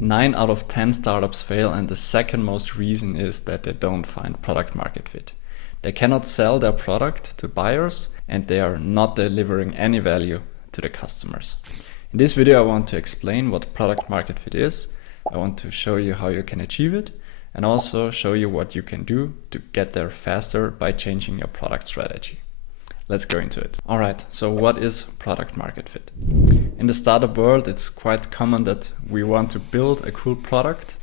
9 out of 10 startups fail, and the second most reason is that they don't find product market fit. They cannot sell their product to buyers and they are not delivering any value to the customers. In this video I want to explain what product market fit is. I want to show you how you can achieve it and also show you what you can do to get there faster by changing your product strategy. Let's go into it. Alright, so what is product market fit? In the startup world, it's quite common that we want to build a cool product,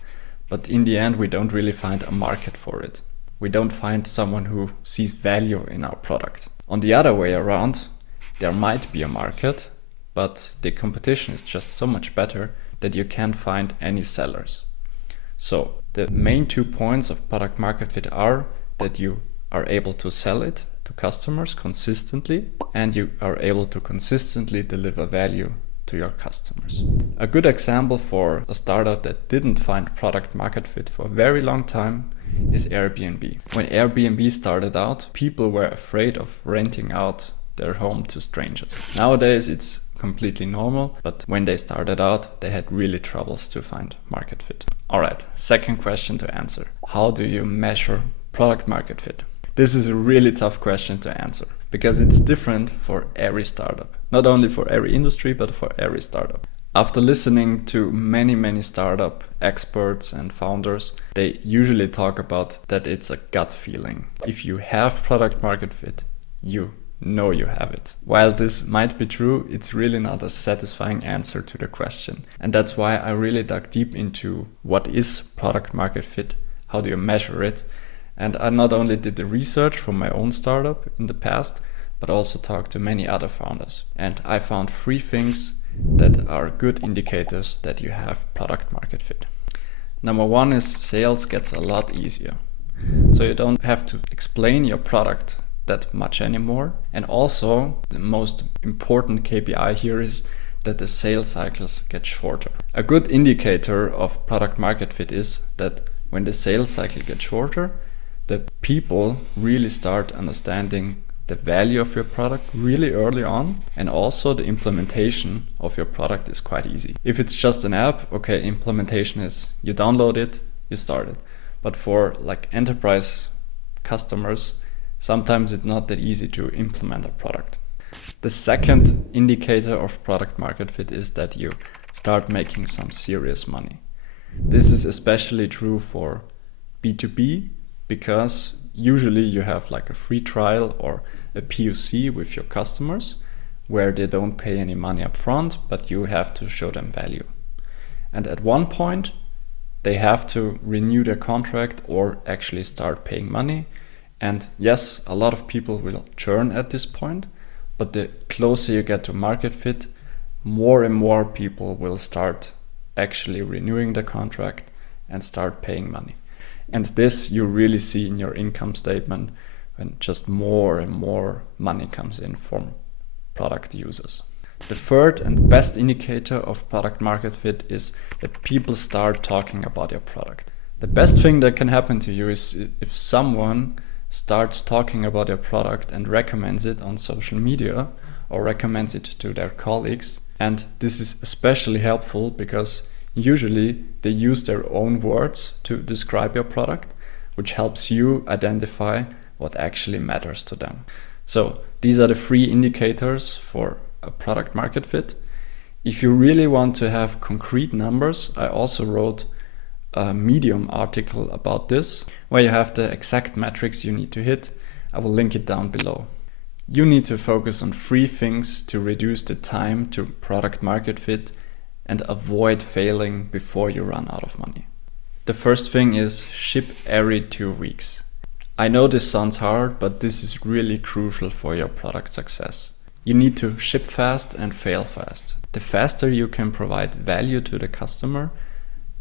but in the end we don't really find a market for it. We don't find someone who sees value in our product. On the other way around, there might be a market, but the competition is just so much better that you can't find any sellers. So the main 2 points of product market fit are that you are able to sell it to customers consistently and you are able to consistently deliver value to your customers. A good example for a startup that didn't find product market fit for a very long time is Airbnb. When Airbnb started out, people were afraid of renting out their home to strangers. Nowadays it's completely normal, but when they started out, they had really troubles to find market fit. Alright, second question to answer. How do you measure product market fit? This is a really tough question to answer because it's different for every startup. Not only for every industry, but for every startup. After listening to many startup experts and founders, they usually talk about that it's a gut feeling. If you have product market fit, you know you have it. While this might be true, it's really not a satisfying answer to the question. And that's why I really dug deep into what is product market fit, how do you measure it. And I not only did the research from my own startup in the past, but also talked to many other founders. And I found 3 things that are good indicators that you have product market fit. Number 1 is sales gets a lot easier. So you don't have to explain your product that much anymore. And also the most important KPI here is that the sales cycles get shorter. A good indicator of product market fit is that when the sales cycle gets shorter, the people really start understanding the value of your product really early on, and also the implementation of your product is quite easy. If it's just an app, okay, implementation is you download it, you start it. But for like enterprise customers, sometimes it's not that easy to implement a product. The second indicator of product market fit is that you start making some serious money. This is especially true for B2B, because usually you have like a free trial or a POC with your customers where they don't pay any money up front, but you have to show them value. And at one point, they have to renew their contract or actually start paying money. And yes, a lot of people will churn at this point, but the closer you get to market fit, more and more people will start actually renewing the contract and start paying money. And this you really see in your income statement when just more and more money comes in from product users. The third and best indicator of product market fit is that people start talking about your product. The best thing that can happen to you is if someone starts talking about your product and recommends it on social media or recommends it to their colleagues. And this is especially helpful because usually they use their own words to describe your product, which helps you identify what actually matters to them. So these are the 3 indicators for a product market fit. If you really want to have concrete numbers, I also wrote a Medium article about this, where you have the exact metrics you need to hit. I will link it down below. You need to focus on 3 things to reduce the time to product market fit and avoid failing before you run out of money. The first thing is ship every 2 weeks. I know this sounds hard, but this is really crucial for your product success. You need to ship fast and fail fast. The faster you can provide value to the customer,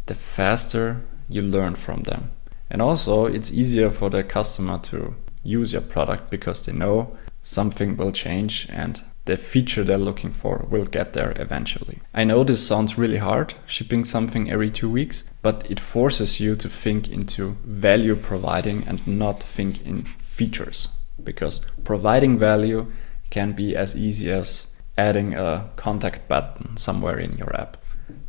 the faster you learn from them. And also it's easier for the customer to use your product because they know something will change and the feature they're looking for will get there eventually. I know this sounds really hard, shipping something every 2 weeks, but it forces you to think into value providing and not think in features, because providing value can be as easy as adding a contact button somewhere in your app.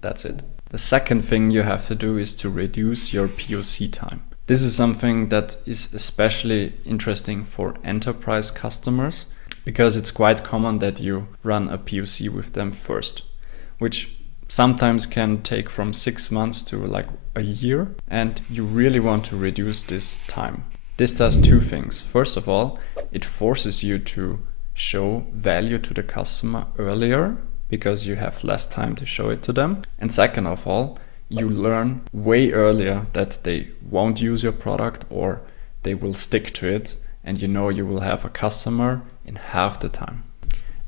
That's it. The second thing you have to do is to reduce your POC time. This is something that is especially interesting for enterprise customers because it's quite common that you run a POC with them first, which sometimes can take from 6 months to like a year, and you really want to reduce this time. This does two things. First of all, it forces you to show value to the customer earlier because you have less time to show it to them. And second of all, you learn way earlier that they won't use your product or they will stick to it, and you know you will have a customer in half the time.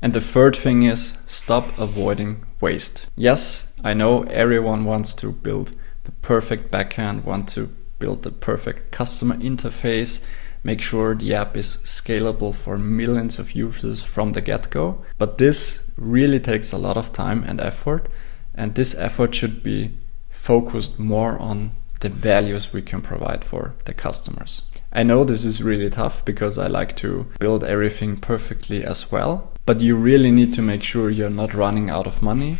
And the third thing is stop avoiding waste. Yes, I know everyone wants to build the perfect backend, want to build the perfect customer interface, make sure the app is scalable for millions of users from the get-go. But this really takes a lot of time and effort, and this effort should be focused more on the values we can provide for the customers. I know this is really tough because I like to build everything perfectly as well, but you really need to make sure you're not running out of money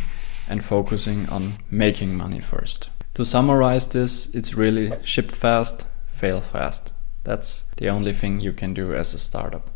and focusing on making money first. To summarize this, it's really ship fast, fail fast. That's the only thing you can do as a startup.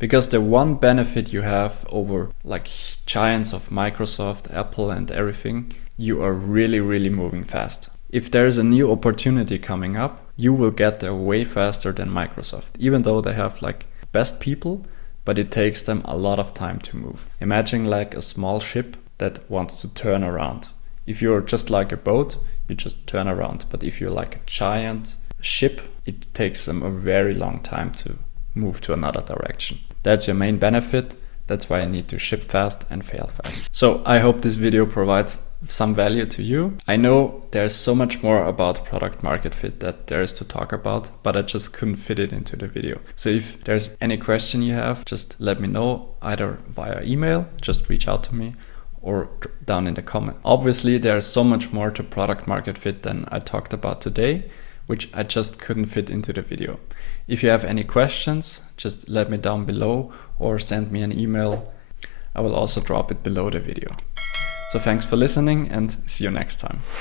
Because the one benefit you have over like giants of Microsoft, Apple and everything, you are really moving fast. If there's a new opportunity coming up, you will get there way faster than Microsoft, even though they have like best people, but it takes them a lot of time to move. Imagine like a small ship that wants to turn around. If you're just like a boat, you just turn around. But if you're like a giant ship, it takes them a very long time to move to another direction. That's your main benefit. That's why you need to ship fast and fail fast. So I hope this video provides some value to you. I know there's so much more about product market fit that there is to talk about, but I just couldn't fit it into the video. So if there's any question you have, just let me know either via email, just reach out to me, or down in the comment. Obviously, there's so much more to product market fit than I talked about today, which I just couldn't fit into the video. If you have any questions, just let me down below or send me an email. I will also drop it below the video. So thanks for listening and see you next time.